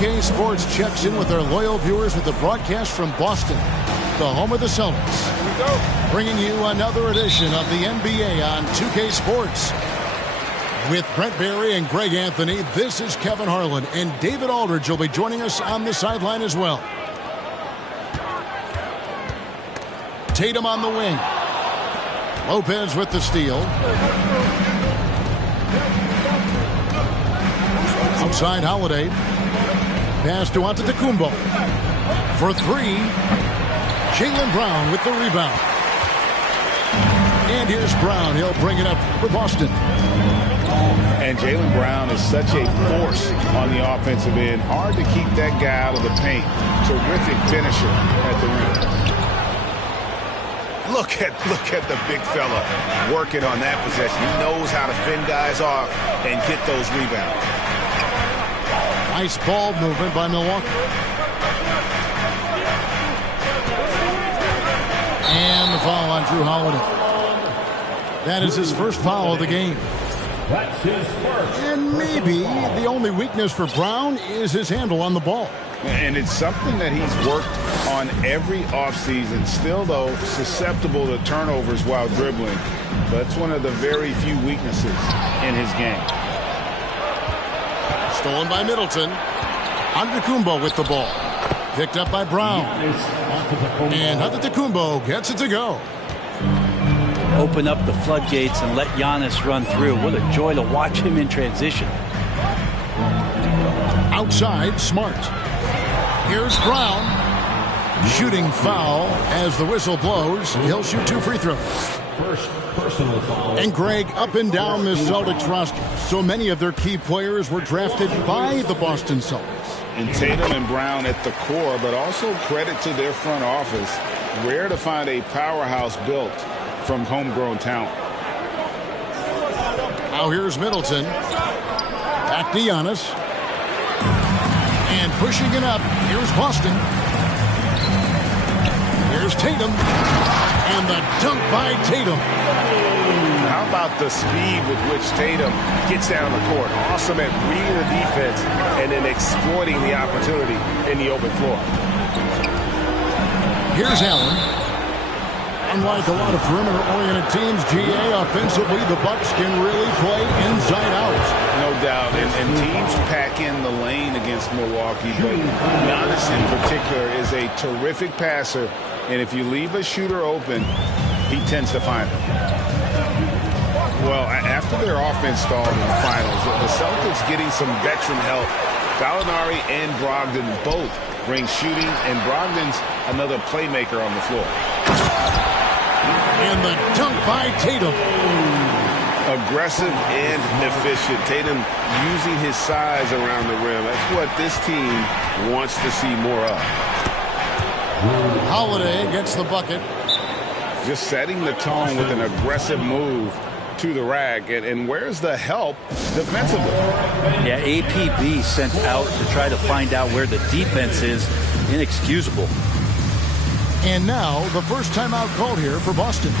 2K Sports checks in with their loyal viewers with the broadcast from Boston, the home of the Celtics. Bringing you another edition of the NBA on 2K Sports. With Brent Barry and Greg Anthony, this is Kevin Harlan, and David Aldridge will be joining us on the sideline as well. Tatum on the wing. Lopez with the steal. Outside Holiday. Pass to Antetokounmpo. For three. Jaylen Brown with the rebound. And here's Brown. He'll bring it up for Boston. And Jaylen Brown is such a force on the offensive end. Hard to keep that guy out of the paint. Terrific finisher at the rim. Look at the big fella working on that possession. He knows how to fend guys off and get those rebounds. Nice ball movement by Milwaukee. And the foul on Drew Holiday. That is his first foul of the game. That's his first. And maybe the only weakness for Brown is his handle on the ball. And it's something that he's worked on every offseason. Still, though, susceptible to turnovers while dribbling. That's one of the very few weaknesses in his game. Stolen by Middleton. Antetokounmpo with the ball. Picked up by Brown. And Antetokounmpo gets it to go. Open up the floodgates and let Giannis run through. What a joy to watch him in transition. Outside, Smart. Here's Brown. Shooting foul as the whistle blows. He'll shoot 2 free throws. First personal foul. And Greg, up and down the Celtics roster, so many of their key players were drafted by the Boston Celtics. And Tatum and Brown at the core, but also credit to their front office. Rare to find a powerhouse built from homegrown talent. Now here's Middleton. Back to Giannis. And pushing it up, here's Boston. Here's Tatum. And the dunk by Tatum. How about the speed with which Tatum gets down the court? Awesome at reading the defense and then exploiting the opportunity in the open floor. Here's Allen. Unlike a lot of perimeter-oriented teams, GA, offensively, the Bucks can really play inside out. No doubt, and teams pack in the lane against Milwaukee, but Giannis in particular is a terrific passer, and if you leave a shooter open, he tends to find them. Well, after their offense stalled in the finals, the Celtics getting some veteran help. Gallinari and Brogdon both bring shooting, and Brogdon's another playmaker on the floor. And the dunk by Tatum. Aggressive and efficient. Tatum using his size around the rim. That's what this team wants to see more of. Holiday gets the bucket. Just setting the tone with an aggressive move to the rack. And where's the help defensively? Yeah, APB sent out to try to find out where the defense is. Inexcusable. And now, the first timeout called here for Boston.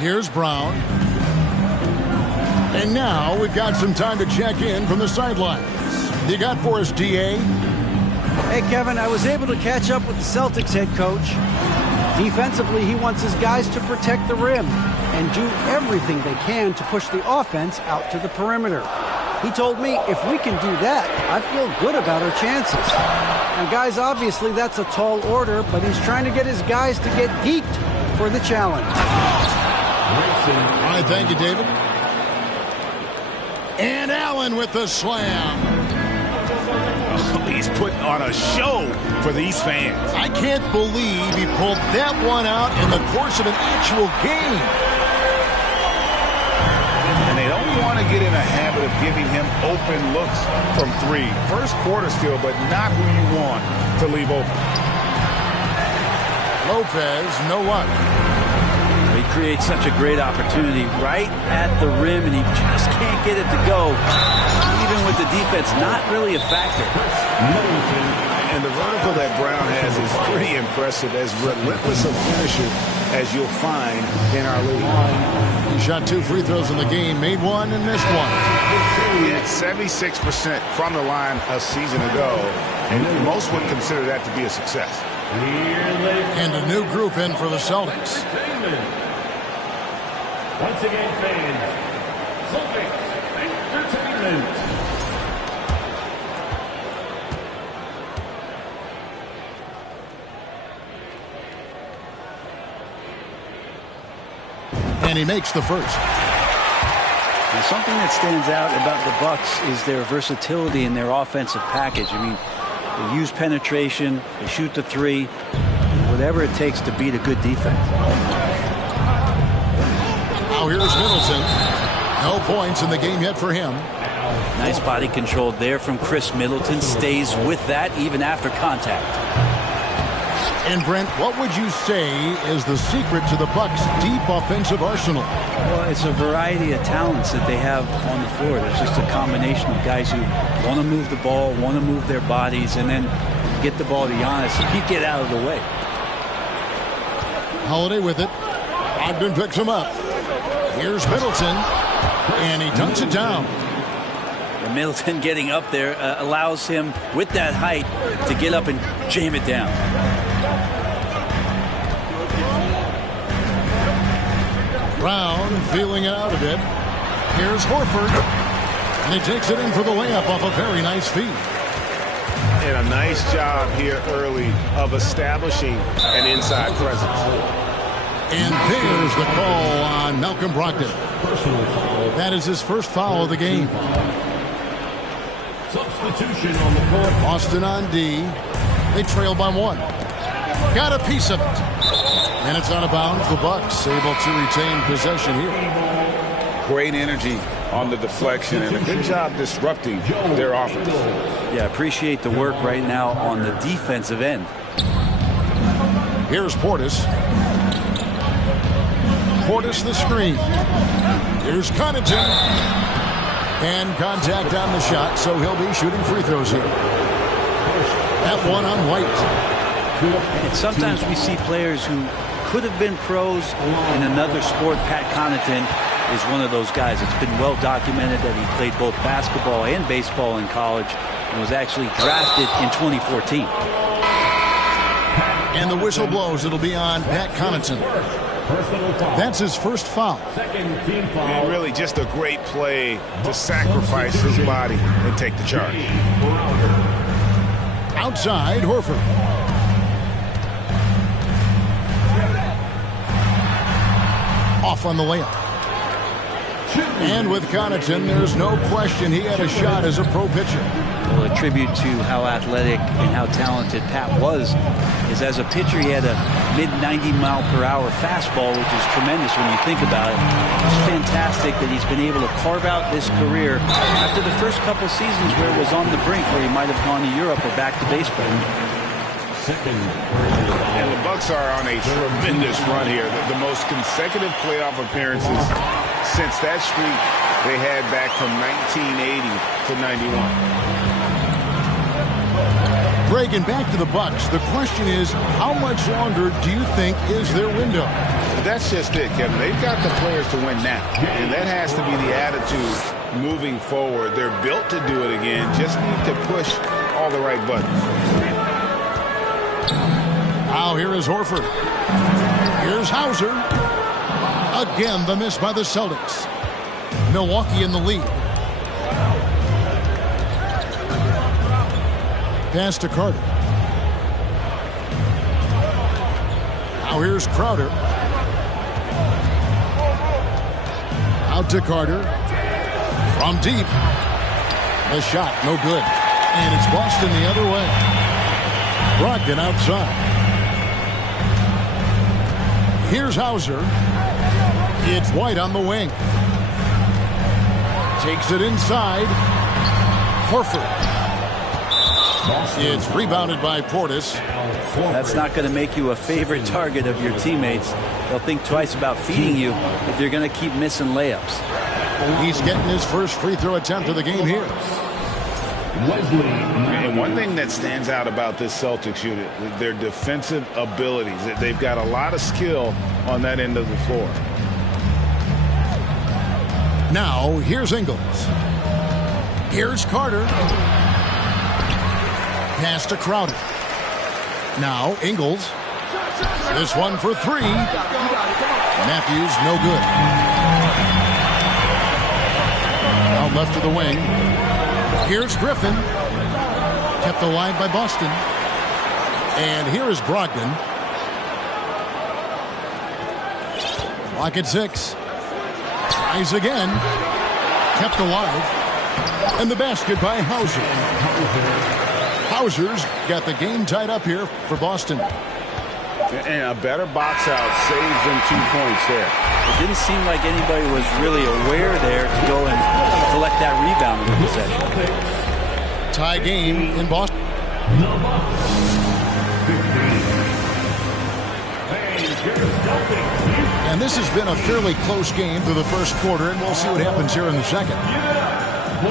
Here's Brown. And now we've got some time to check in from the sidelines. You got for us, DA? Hey, Kevin, I was able to catch up with the Celtics head coach. Defensively, he wants his guys to protect the rim and do everything they can to push the offense out to the perimeter. He told me if we can do that, I feel good about our chances. Now, guys, obviously that's a tall order, but he's trying to get his guys to get geeked for the challenge. All right, thank you, David. And Allen with the slam. He's putting on a show for these fans. I can't believe he pulled that one out in the course of an actual game. And they don't want to to get in a habit of giving him open looks from three. First quarter still, but not who you want to leave open. Lopez, no luck. He creates such a great opportunity right at the rim, and he just can't get it to go. Even with the defense not really a factor. And the vertical that Brown has is pretty impressive, as relentless a finisher as you'll find in our league. He shot 2 free throws in the game, made one and missed one. He had 76% from the line a season ago, and most would consider that to be a success. And a new group in for the Celtics. Once again, fans, Celtics Entertainment. And he makes the first. Now, something that stands out about the Bucks is their versatility in their offensive package. I mean, they use penetration, they shoot the three, whatever it takes to beat a good defense. Now here's Middleton. No points in the game yet for him. Nice body control there from Chris Middleton. Stays with that even after contact. And Brent, what would you say is the secret to the Bucks' deep offensive arsenal? Well, it's a variety of talents that they have on the floor. There's just a combination of guys who want to move the ball, want to move their bodies, and then get the ball to Giannis and he get out of the way. Holiday with it. Ogden picks him up. Here's Middleton, and he dunks it down. And Middleton getting up there allows him, with that height, to get up and jam it down. Brown feeling it out a bit. Here's Horford, and he takes it in for the layup off a very nice feed. And a nice job here early of establishing an inside presence. And there's the call on Malcolm Brogdon. That is his first foul of the game. Substitution on the court. Boston on D. They trail by 1. Got a piece of it. And it's out of bounds. The Bucks able to retain possession here. Great energy on the deflection and a good job disrupting their offense. Yeah, appreciate the work right now on the defensive end. Here's Portis. Portis the screen. Here's Connaughton. And contact on the shot, so he'll be shooting free throws here. That one on White. And sometimes we see players who could have been pros in another sport. Pat Connaughton is one of those guys. It's been well documented that he played both basketball and baseball in college and was actually drafted in 2014. And the whistle blows. It'll be on Pat Connaughton. That's his first foul. And really just a great play to sacrifice his body and take the charge. Outside, Horford. Off on the layup. And with Connaughton, there's no question he had a shot as a pro pitcher. Well, a tribute to how athletic and how talented Pat was is as a pitcher he had a mid-90-mile-per-hour fastball, which is tremendous when you think about it. It's fantastic that he's been able to carve out this career after the first couple seasons where it was on the brink, where he might have gone to Europe or back to baseball. And the Bucks are on a tremendous run here. The most consecutive playoff appearances since that streak they had back from 1980 to 91. Greg, and back to the Bucks. The question is, how much longer do you think is their window? That's just it, Kevin. They've got the players to win now, and that has to be the attitude moving forward. They're built to do it again. Just need to push all the right buttons. Now here is Horford. Here's Hauser. Again, the miss by the Celtics. Milwaukee in the lead. Pass to Carter. Now here's Crowder. Out to Carter. From deep. The shot, no good. And it's Boston the other way. Brogdon outside. Here's Hauser. It's White on the wing. Takes it inside. Horford. It's rebounded by Portis. That's not going to make you a favorite target of your teammates. They'll think twice about feeding you if you're going to keep missing layups. He's getting his first free throw attempt of the game here. And one thing that stands out about this Celtics unit, their defensive abilities. They've got a lot of skill on that end of the floor. Now, here's Ingles. Here's Carter. Pass to Crowder. Now, Ingles. This one for three. Matthews, no good. Out left of the wing. Here's Griffin. Kept alive by Boston. And here is Brogdon. Clock at 6. Tries again. Kept alive. And the basket by Hauser. Hauser's got the game tied up here for Boston. And a better box out saves them 2 points there. It didn't seem like anybody was really aware there to go and collect that rebound in the possession. Tie game in Boston. And this has been a fairly close game through the first quarter, and we'll see what happens here in the second.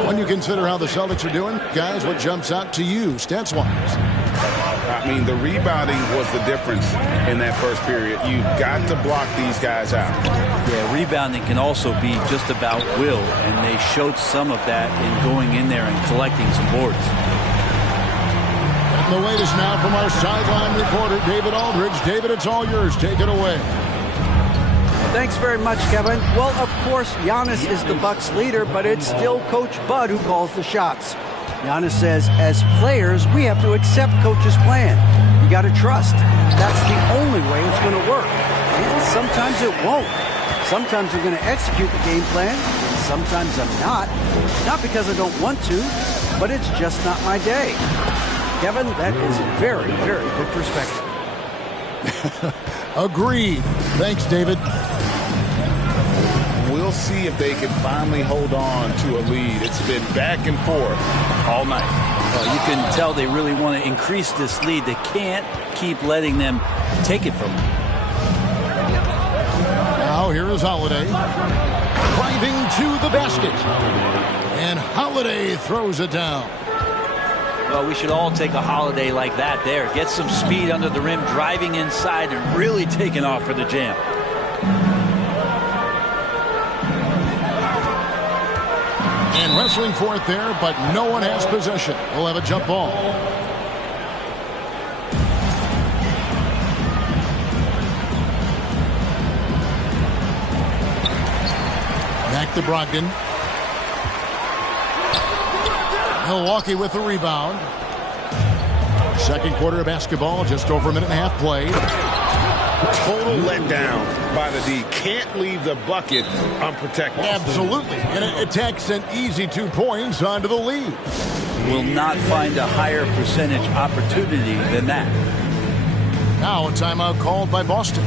When you consider how the Celtics are doing, guys, what jumps out to you, stats-wise? I mean, the rebounding was the difference in that first period. You've got to block these guys out. Yeah, rebounding can also be just about will, and they showed some of that in going in there and collecting some boards. And the latest now from our sideline reporter, David Aldridge. David, it's all yours. Take it away. Thanks very much, Kevin. Well, of course, Giannis is the Bucks leader, but it's still Coach Bud who calls the shots. Giannis says, as players, we have to accept Coach's plan. You got to trust. That's the only way it's going to work. And sometimes it won't. Sometimes I'm going to execute the game plan, and sometimes I'm not. Not because I don't want to, but it's just not my day. Kevin, that is very, very good perspective. Agreed. Thanks, David. We'll see if they can finally hold on to a lead. It's been back and forth all night. Well, you can tell they really want to increase this lead. They can't keep letting them take it from them. Now here is Holiday. Driving to the basket. And Holiday throws it down. Well, we should all take a Holiday like that there. Get some speed under the rim, driving inside, and really taking off for the jam. And wrestling for it there, but no one has possession. We'll have a jump ball. Back to Brogdon. Milwaukee with the rebound. Second quarter of basketball, just over a minute and a half played. Total letdown by the D. Can't leave the bucket unprotected. Absolutely. And it takes an easy 2 points onto the lead. Will not find a higher percentage opportunity than that. Now a timeout called by Boston.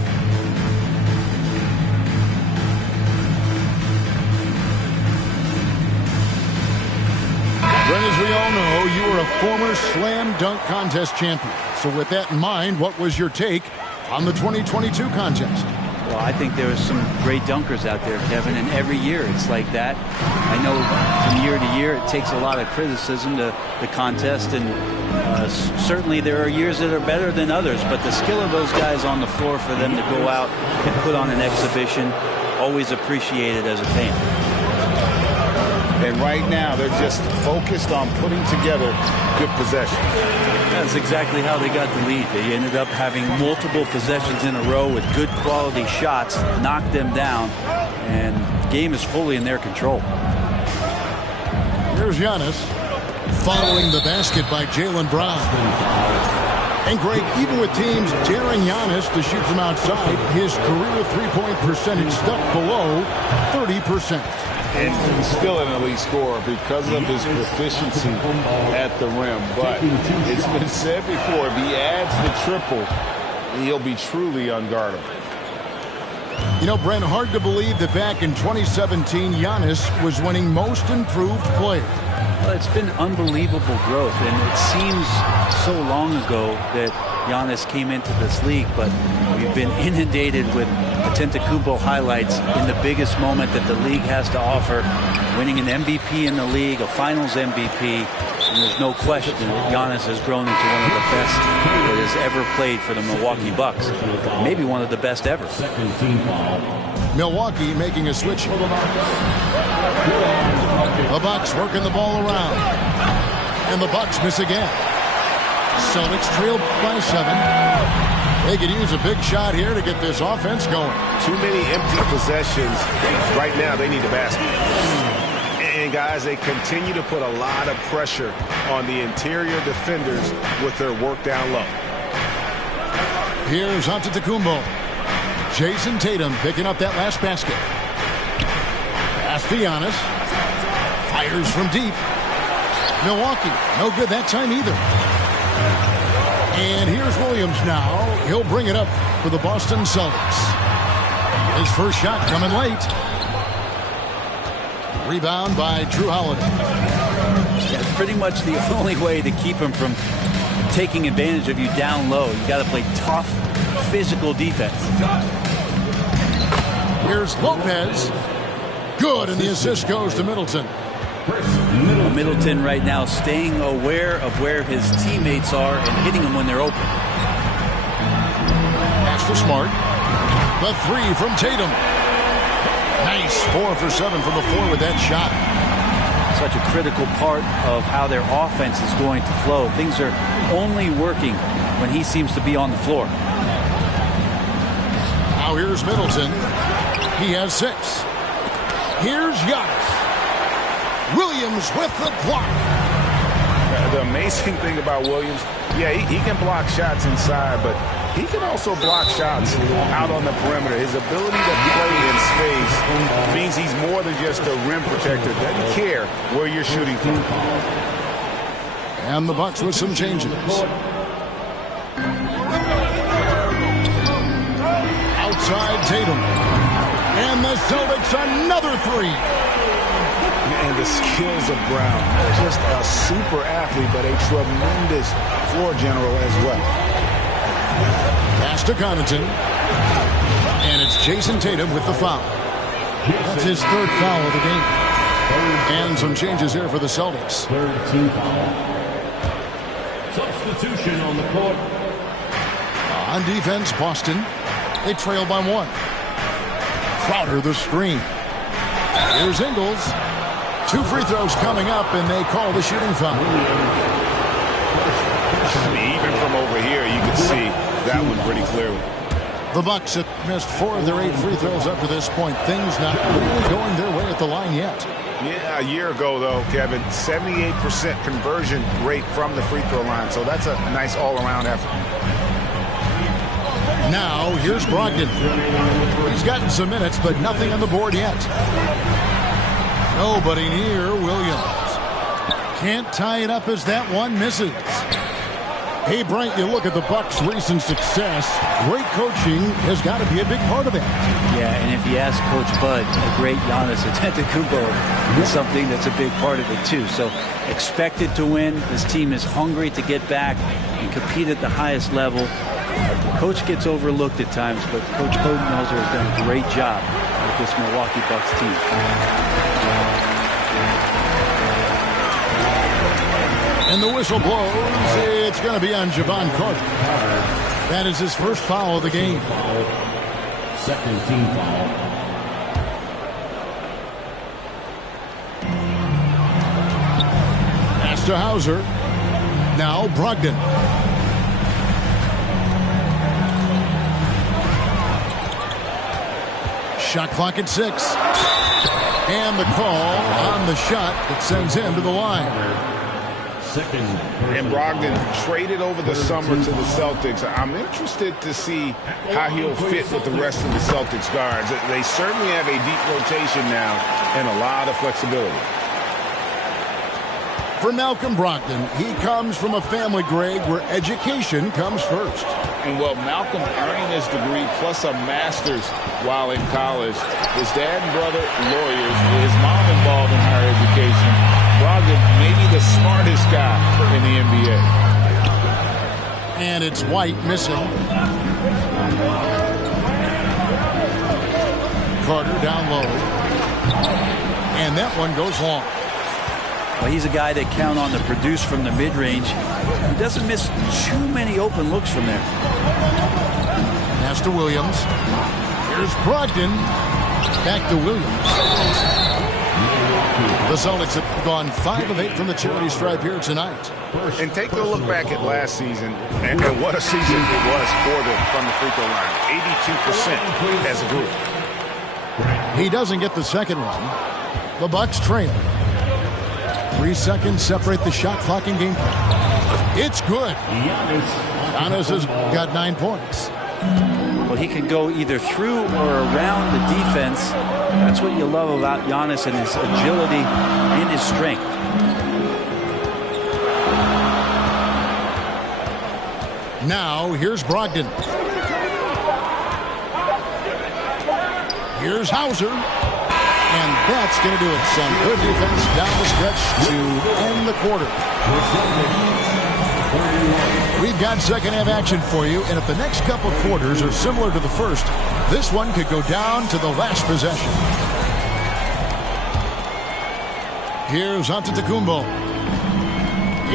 Brent, as we all know, you were a former slam dunk contest champion. So with that in mind, what was your take on the 2022 contest? Well, I think there are some great dunkers out there, Kevin, and every year it's like that. I know from year to year it takes a lot of criticism to the contest, and certainly there are years that are better than others, but the skill of those guys on the floor for them to go out and put on an exhibition, always appreciated as a fan. And right now, they're just focused on putting together good possessions. That's exactly how they got the lead. They ended up having multiple possessions in a row with good quality shots, knocked them down, and the game is fully in their control. Here's Giannis following the basket by Jaylen Brown. And Greg, even with teams daring Giannis to shoot from outside, his career three-point percentage stuck below 30%. And he's still an elite scorer because of his proficiency at the rim. But it's been said before, if he adds the triple, he'll be truly unguardable. You know, Brent, hard to believe that back in 2017, Giannis was winning Most Improved Player. Well, it's been unbelievable growth, and it seems so long ago that Giannis came into this league, but we've been inundated with Antetokounmpo highlights in the biggest moment that the league has to offer, winning an MVP in the league, a Finals MVP, and there's no question that Giannis has grown into one of the best that has ever played for the Milwaukee Bucks, maybe one of the best ever. Milwaukee making a switch. The Bucks working the ball around, and the Bucks miss again. Celtics trail by 7. They could use a big shot here to get this offense going. Too many empty possessions. Right now, they need a basket. And, guys, they continue to put a lot of pressure on the interior defenders with their work down low. Here's Antetokounmpo. Jason Tatum picking up that last basket. Pass to Giannis. Fires from deep. Milwaukee, no good that time either. And here's Williams now. He'll bring it up for the Boston Celtics. His first shot coming late. Rebound by Drew Holiday. Yeah, it's pretty much the only way to keep him from taking advantage of you down low. You got to play tough, physical defense. Here's Lopez. Good, and the assist goes to Middleton. Middleton right now staying aware of where his teammates are and hitting them when they're open. Pass to Smart. The 3 from Tatum. Nice 4 for 7 from the floor with that shot. Such a critical part of how their offense is going to flow. Things are only working when he seems to be on the floor. Now here's Middleton. He has 6. Here's Giannis. Williams with the block. The amazing thing about Williams, yeah, he can block shots inside, but he can also block shots out on the perimeter. His ability to play in space means he's more than just a rim protector. Doesn't care where you're shooting from. And the Bucks with some changes. Outside Tatum. And the Celtics another 3. And the skills of Brown. Not just a super athlete, but a tremendous floor general as well. Pass to Connaughton. And it's Jason Tatum with the foul. That's his 3rd foul of the game. And some changes here for the Celtics. 3rd team foul. Substitution on the court. On defense, Boston. They trail by 1. Crowder the screen. Here's Ingles. 2 free throws coming up, and they call the shooting foul. Even from over here, you can see that one pretty clearly. The Bucks have missed 4 of their 8 free throws up to this point. Things not really going their way at the line yet. Yeah, a year ago, though, Kevin, 78% conversion rate from the free throw line. So that's a nice all-around effort. Now, here's Brogdon. He's gotten some minutes, but nothing on the board yet. Nobody near Williams. Can't tie it up as that one misses. Hey, Brent, you look at the Bucks' recent success. Great coaching has got to be a big part of that. Yeah, and if you ask Coach Bud, a great Giannis Antetokounmpo is something that's a big part of it, too. So expected to win. This team is hungry to get back and compete at the highest level. The coach gets overlooked at times, but Coach Budenholzer has done a great job with this Milwaukee Bucks team. And the whistle blows. It's going to be on Javon Carter. That is his first foul of the game. 2nd team foul. Pass to Hauser. Now Brogdon. Shot clock at 6. And the call on the shot that sends him to the line. And Brogdon traded over the summer to the Celtics. I'm interested to see how he'll fit with the rest of the Celtics guards. They certainly have a deep rotation now and a lot of flexibility. For Malcolm Brogdon, he comes from a family, Greg, where education comes first. And well, Malcolm earning his degree plus a master's while in college. His dad and brother, lawyers. His mom involved in higher education. Brogdon, maybe the smartest guy in the NBA. And it's White missing. Carter down low. And that one goes long. Well, he's a guy that count on to produce from the mid-range. He doesn't miss too many open looks from there. Pass to Williams. Here's Brogdon. Back to Williams. The Celtics have gone 5 of 8 from the charity stripe here tonight. And take a look back at last season, and what a season it was for them from the free throw line. 82% as a group. He doesn't get the second one. The Bucks trail. 3 seconds separate the shot clock and game clock. It's good. Giannis has got 9 points. Well, he can go either through or around the defense. That's what you love about Giannis and his agility and his strength. Now, here's Brogdon. Here's Hauser. And that's going to do it. Some good defense down the stretch to end the quarter. We've got second half action for you, and if the next couple quarters are similar to the first, this one could go down to the last possession. Here's Antetokounmpo.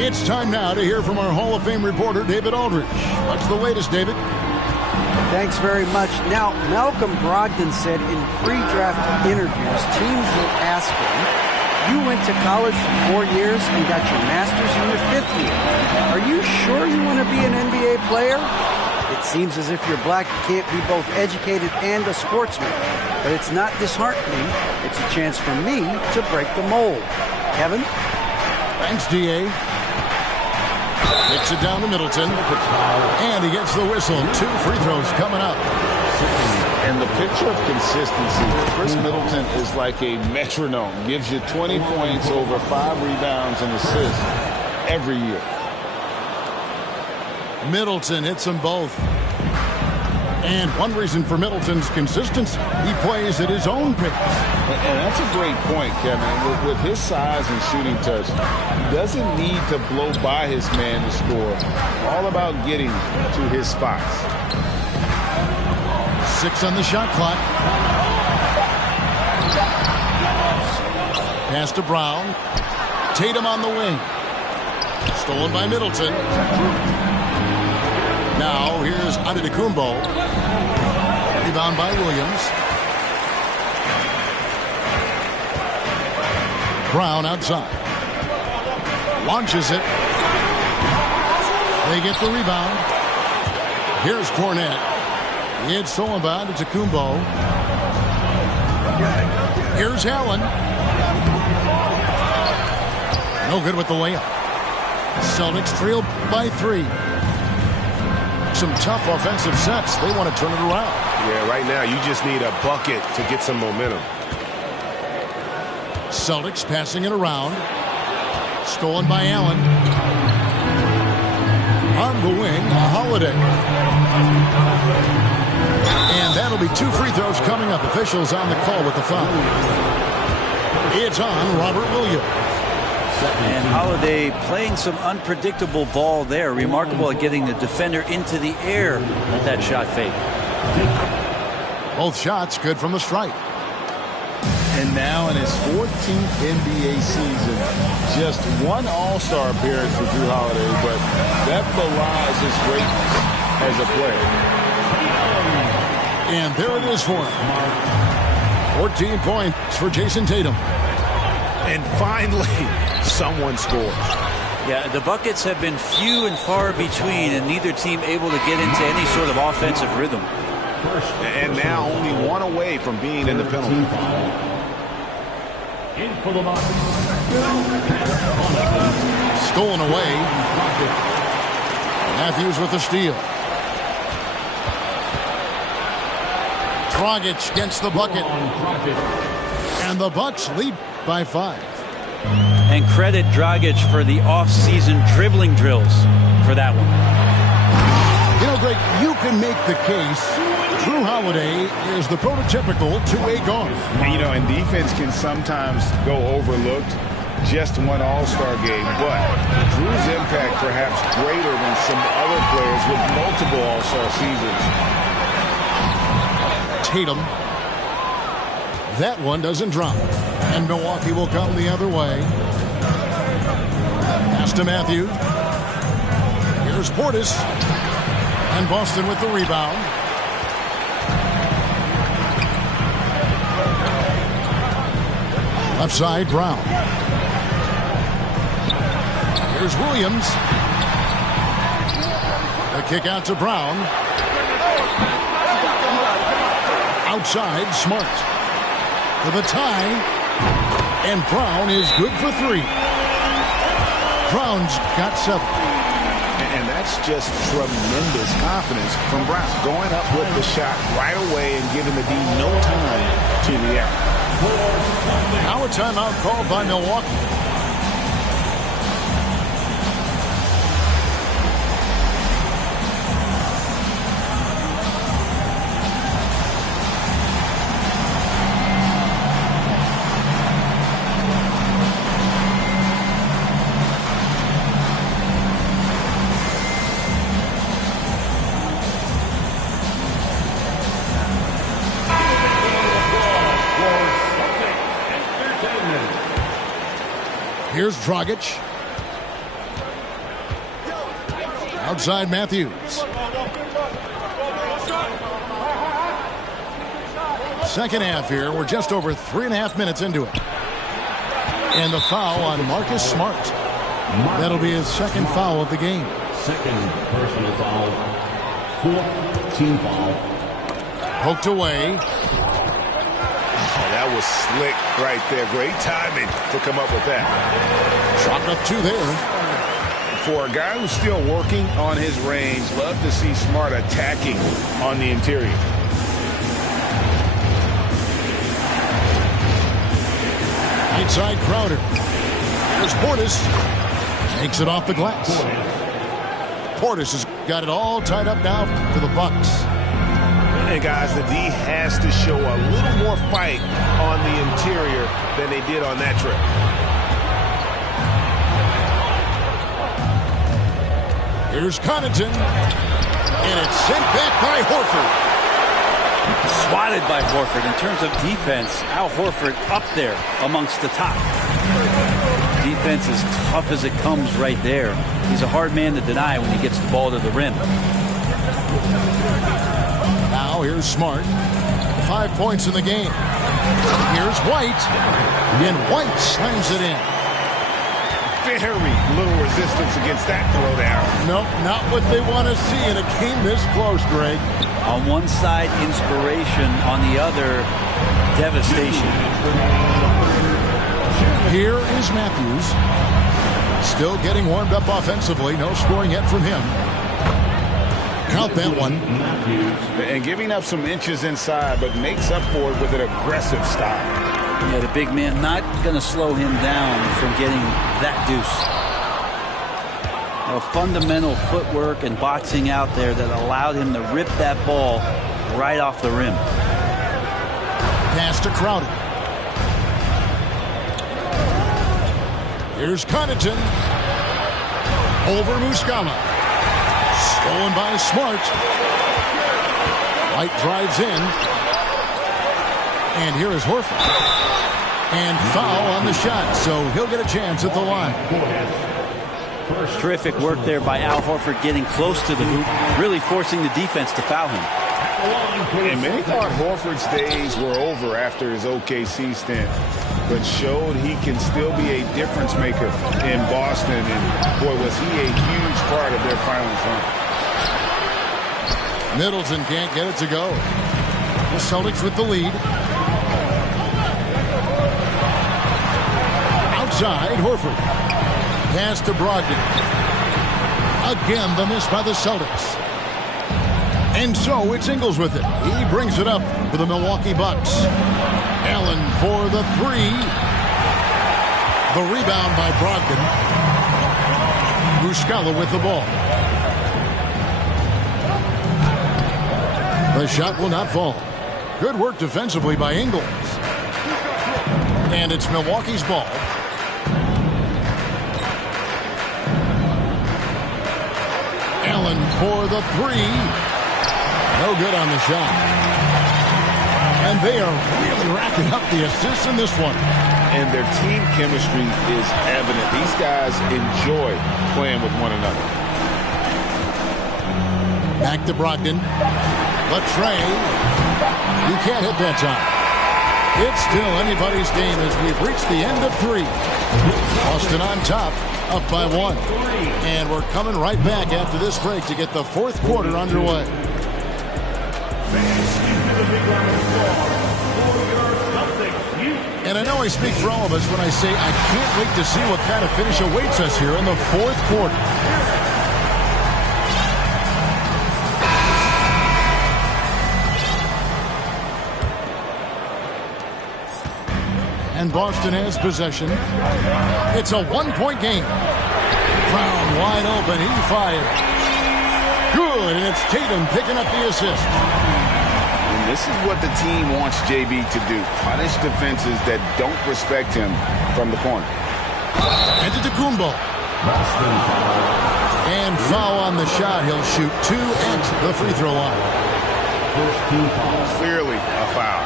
It's time now to hear from our Hall of Fame reporter, David Aldridge. What's the latest, David? Thanks very much. Now, Malcolm Brogdon said in pre-draft interviews, teams would ask him, you went to college for 4 years and got your master's in your 5th year. Are you sure you want to be an NBA player? It seems as if you're black, you can't be both educated and a sportsman. But it's not disheartening. It's a chance for me to break the mold. Kevin? Thanks, D.A. Kicks it down to Middleton. And he gets the whistle. 2 free throws coming up. And the picture of consistency, Chris Middleton is like a metronome. Gives you 20 points, over 5 rebounds and assists every year. Middleton hits them both. And one reason for Middleton's consistency, he plays at his own pace. And that's a great point, Kevin. With his size and shooting touch, he doesn't need to blow by his man to score. All about getting to his spots. 6 on the shot clock. Pass to Brown. Tatum on the wing. Stolen by Middleton. Now here's Antetokounmpo. Rebound by Williams. Brown outside. Launches it. They get the rebound. Here's Cornette. It's stolen by Antetokounmpo. Here's Allen. No good with the layup. Celtics trail by 3. Some tough offensive sets. They want to turn it around. Yeah, right now you just need a bucket to get some momentum. Celtics passing it around. Stolen by Allen. On the wing, Holiday. And that'll be 2 free throws coming up. Officials on the call with the foul. It's on Robert Williams. And Holiday playing some unpredictable ball there. Remarkable at getting the defender into the air with that shot fake. Both shots good from the stripe. And now in his 14th NBA season, just 1 All-Star appearance for Jrue Holiday, but that belies his greatness as a player. And there it is for him. 14 points for Jason Tatum. And finally, someone scores. Yeah, the buckets have been few and far between, and neither team able to get into any sort of offensive rhythm. And now only 1 away from being in the penalty. Stolen away. Matthews with the steal. Dragic gets the bucket. And the Bucks lead by 5. And credit Dragic for the off-season dribbling drills for that one. You know, Greg, you can make the case Drew Holiday is the prototypical two-way guard. And, you know, and defense can sometimes go overlooked. Just one All-Star game, but Drew's impact perhaps greater than some other players with multiple All-Star seasons. Tatum. That one doesn't drop. And Milwaukee will come the other way. Pass to Matthews. Here's Portis. And Boston with the rebound. Left side, Brown. Here's Williams. The kick out to Brown. Outside, Smart. For the tie. And Brown is good for three. Brown's got 7. And that's just tremendous confidence from Brown. Going up with the shot right away and giving the D no time to react. Now a timeout called by Milwaukee. Here's Dragic. Outside Matthews. Second half here. We're just over 3.5 minutes into it. And the foul on Marcus Smart. That'll be his second foul of the game. Second personal foul. 4th team foul. Poked away. That was slick right there. Great timing to come up with that. Shot up 2 there. For a guy who's still working on his range, love to see Smart attacking on the interior. Right side, Crowder. There's Portis. Takes it off the glass. Portis has got it all tied up now for the Bucks. And guys, the D has to show a little more fight on the interior than they did on that trip. Here's Connaughton. And it's sent back by Horford. Swatted by Horford. In terms of defense, Al Horford up there amongst the top. Defense as tough as it comes right there. He's a hard man to deny when he gets the ball to the rim. Now here's Smart. 5 points in the game. Here's White. And White slams it in. Very little resistance against that throwdown. Nope, not what they want to see in a game this close, Greg. On one side, inspiration. On the other, devastation. Here is Matthews. Still getting warmed up offensively. No scoring yet from him. Count that one. And giving up some inches inside, but makes up for it with an aggressive stop. Yeah, the big man not going to slow him down from getting that deuce. Fundamental footwork and boxing out there that allowed him to rip that ball right off the rim. Pass to Crowder. Here's Connaughton. Over Muscala. Stolen by Smart. White drives in. And here is Horford. And foul on the shot, so he'll get a chance at the line. Terrific work there by Al Horford getting close to the hoop, really forcing the defense to foul him. And many thought Horford's days were over after his OKC stint, but showed he can still be a difference maker in Boston. And boy, was he a huge part of their finals run. Middleton can't get it to go. The Celtics with the lead. Outside, Horford. Pass to Brogdon. Again, the miss by the Celtics. And so it's Ingles with it. He brings it up for the Milwaukee Bucks. Allen for the three. The rebound by Brogdon. Muscala with the ball. The shot will not fall. Good work defensively by Ingles. And it's Milwaukee's ball. Allen for the three. No good on the shot. And they are really racking up the assists in this one. And their team chemistry is evident. These guys enjoy playing with one another. Back to Brogdon. Latrey. You can't hit that time. It's still anybody's game as we've reached the end of three. Boston on top, up by one. And we're coming right back after this break to get the fourth quarter underway. And I know I speak for all of us when I say I can't wait to see what kind of finish awaits us here in the fourth quarter. And Boston has possession. It's a one-point game. Brown wide open. He fired. Good, and it's Tatum picking up the assist. And this is what the team wants JB to do. Punish defenses that don't respect him from the corner. And to Kumbo. And foul on the shot. He'll shoot two at the free throw line. Clearly a foul.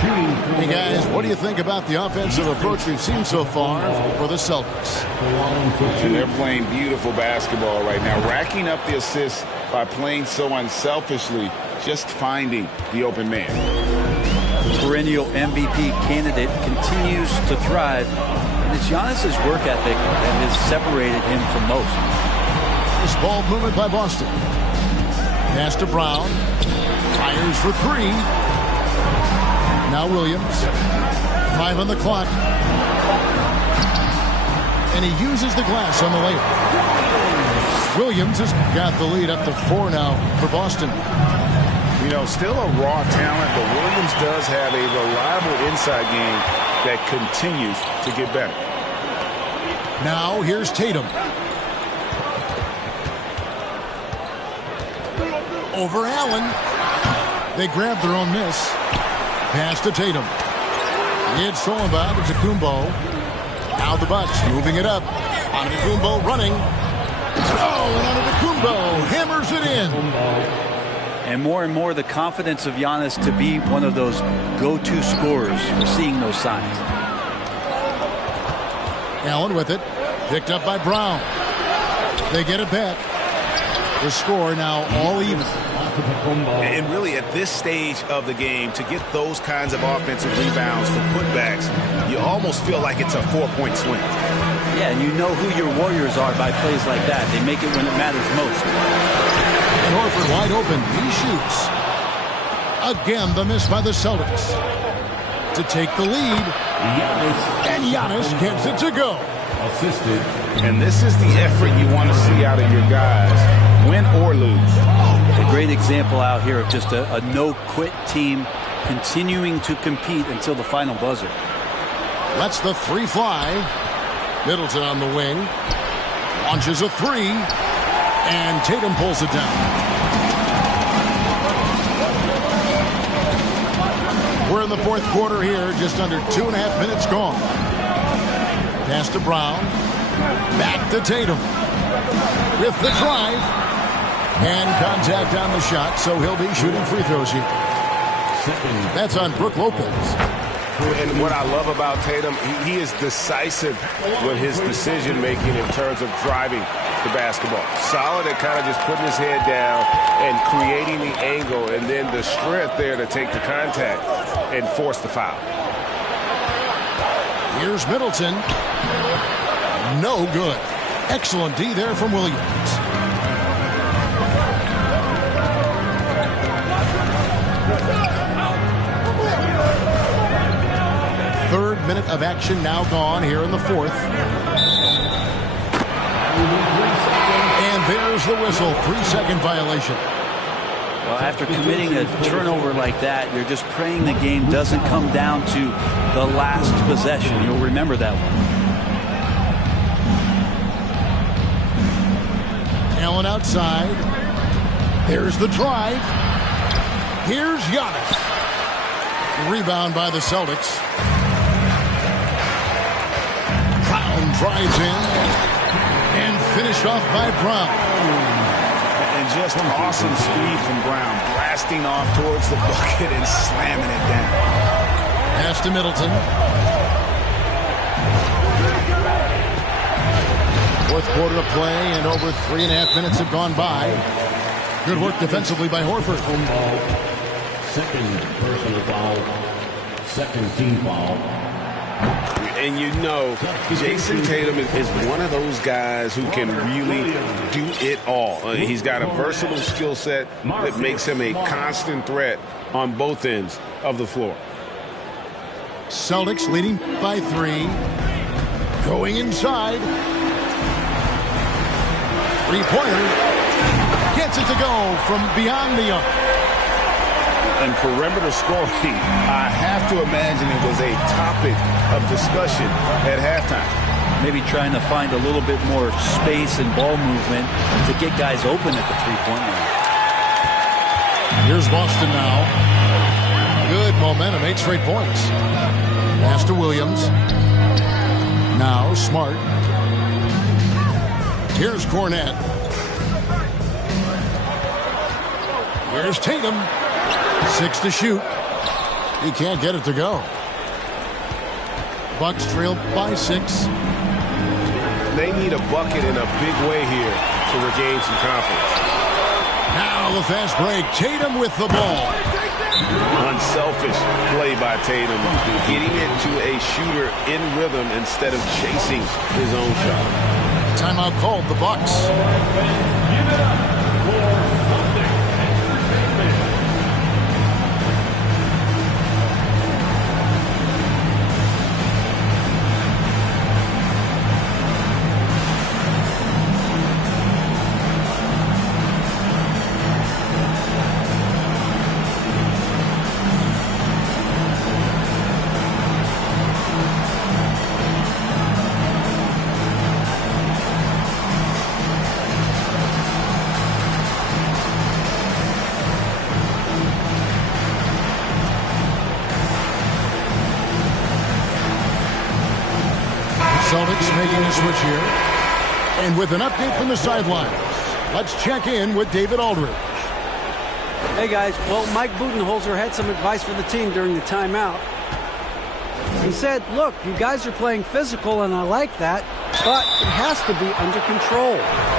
Hey guys, what do you think about the offensive approach we've seen so far for the Celtics? And they're playing beautiful basketball right now, racking up the assists by playing so unselfishly, just finding the open man. The perennial MVP candidate continues to thrive, and it's Giannis's work ethic that has separated him from most. This ball movement by Boston. Pass to Brown. Fires for three. Now Williams. 5 on the clock. And he uses the glass on the layup. Williams has got the lead up to 4 now for Boston. You know, still a raw talent, but Williams does have a reliable inside game that continues to get better. Now here's Tatum. Over Allen. They grab their own miss. Pass to Tatum. It's stolen by Kumbo. Now the Bucks moving it up. Kumbo running. Oh, and Kumbo hammers it in. And more the confidence of Giannis to be one of those go-to scorers. We're seeing those signs. Allen with it. Picked up by Brown. They get it back. The score now all even. And really at this stage of the game, to get those kinds of offensive rebounds for putbacks, you almost feel like it's a 4-point swing. Yeah, and you know who your warriors are by plays like that. They make it when it matters most. And Horford wide open. He shoots. Again, the miss by the Celtics. To take the lead. And Giannis gets it to go. Assisted. And this is the effort you want to see out of your guys, win or lose. A great example out here of just a no-quit team continuing to compete until the final buzzer. Lets the three fly. Middleton on the wing. Launches a three. And Tatum pulls it down. We're in the fourth quarter here. Just under 2.5 minutes gone. Pass to Brown. Back to Tatum. With the drive. And contact on the shot, so he'll be shooting free throws here. That's on Brook Lopez. And what I love about Tatum, he is decisive with his decision-making in terms of driving the basketball. Solid at kind of just putting his head down and creating the angle, and then the strength there to take the contact and force the foul. Here's Middleton. No good. Excellent D there from Williams. Third minute of action now gone here in the fourth. And there's the whistle. 3-second violation. Well, after committing a turnover like that, you're just praying the game doesn't come down to the last possession. You'll remember that one. Allen outside. There's the drive. Here's Giannis. Rebound by the Celtics. Brown drives in and finished off by Brown. And just awesome speed from Brown, blasting off towards the bucket and slamming it down. Pass to Middleton. Fourth quarter of play, and over 3.5 minutes have gone by. Good work defensively by Horford. Second personal foul. Second team foul. And you know, Jason Tatum is one of those guys who can really do it all. He's got a versatile skill set that makes him a constant threat on both ends of the floor. Celtics leading by 3. Going inside. Three-pointer. Gets it to go from beyond the arc. And perimeter scoring, I have to imagine it was a topic of discussion at halftime. Maybe trying to find a little bit more space and ball movement to get guys open at the three-point line. Here's Boston now. Good momentum, 8 straight points. Pass to Williams. Now Smart. Here's Cornette. Here's Tatum. 6 to shoot. He can't get it to go. Bucks trail by 6. They need a bucket in a big way here to regain some confidence. Now the fast break. Tatum with the ball. Unselfish play by Tatum, getting it to a shooter in rhythm instead of chasing his own shot. Timeout called, the Bucks. Celtics making a switch here. And with an update from the sidelines, let's check in with David Aldridge. Hey, guys. Well, Mike Budenholzer had some advice for the team during the timeout. He said, look, you guys are playing physical, and I like that, but it has to be under control.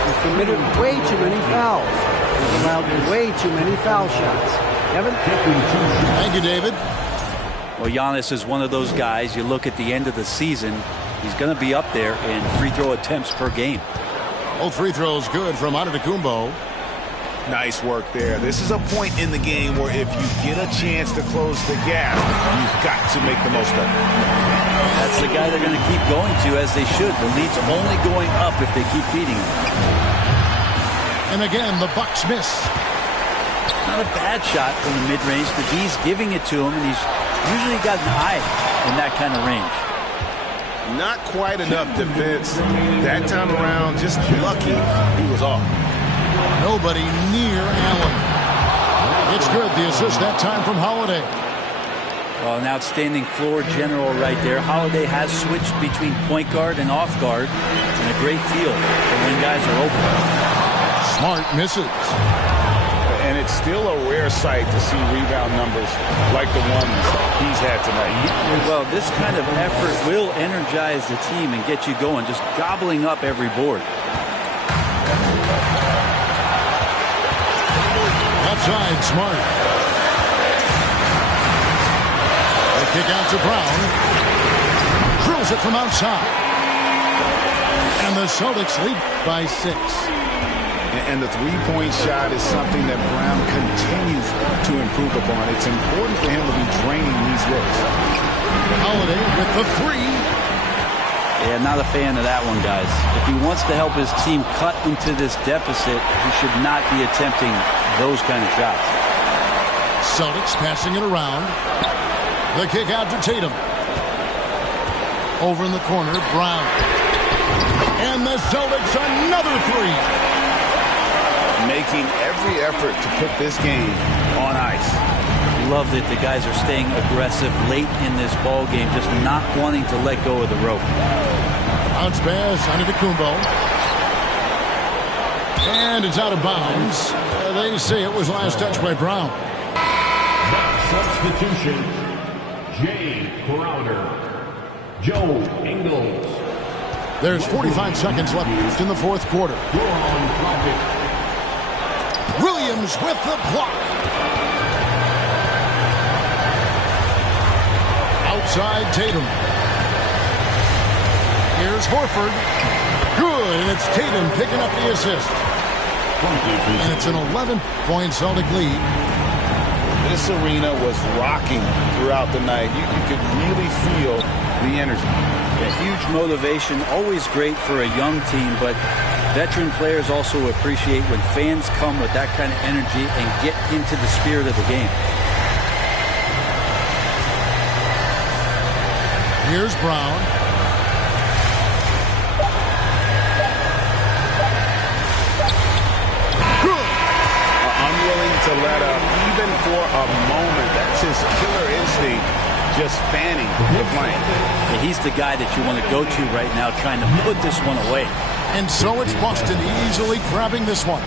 He's committed way too many fouls. He's allowed way too many foul shots. Kevin? Thank you, David. Well, Giannis is one of those guys, you look at the end of the season, he's going to be up there in free throw attempts per game. Both free throws good from Antetokounmpo. Nice work there. This is a point in the game where if you get a chance to close the gap, you've got to make the most of it. That's the guy they're going to keep going to, as they should. The lead's only going up if they keep beating him. And again, the Bucks miss. Not a bad shot from the mid-range. The D's giving it to him, and he's usually got an eye in that kind of range. Not quite enough defense. That time around, just lucky he was off. Nobody near Allen. It's good. The assist that time from Holiday. Well, an outstanding floor general right there. Holiday has switched between point guard and off guard, and a great feel for when guys are open. Smart misses. And it's still a rare sight to see rebound numbers like the ones he's had tonight. Well, this kind of effort will energize the team and get you going, just gobbling up every board. Outside, Smart. They kick out to Brown. Drills it from outside. And the Celtics lead by 6. And the three-point shot is something that Brown continues to improve upon. It's important for him to be draining these looks. Holiday with the 3. Yeah, not a fan of that one, guys. If he wants to help his team cut into this deficit, he should not be attempting those kind of shots. Celtics passing it around. The kick out to Tatum. Over in the corner, Brown. And the Celtics another three. Making every effort to put this game on ice. Love that the guys are staying aggressive late in this ball game, just not wanting to let go of the rope. Bounce pass under Kumbo. And it's out of bounds. They say it was last touched by Brown. Substitution, Jay Crowder, Joe Ingles. There's 45 seconds left in the fourth quarter. Williams with the block. Outside Tatum. Here's Horford. Good, and it's Tatum picking up the assist. And it's an 11-point Celtic lead. This arena was rocking throughout the night. You could really feel the energy. A huge motivation, always great for a young team, but veteran players also appreciate when fans come with that kind of energy and get into the spirit of the game. Here's Brown. Good. Unwilling to let up even for a moment. That's his killer instinct, just fanning the flame. Yeah, he's the guy that you want to go to right now, trying to put this one away. And so it's Boston easily grabbing this one.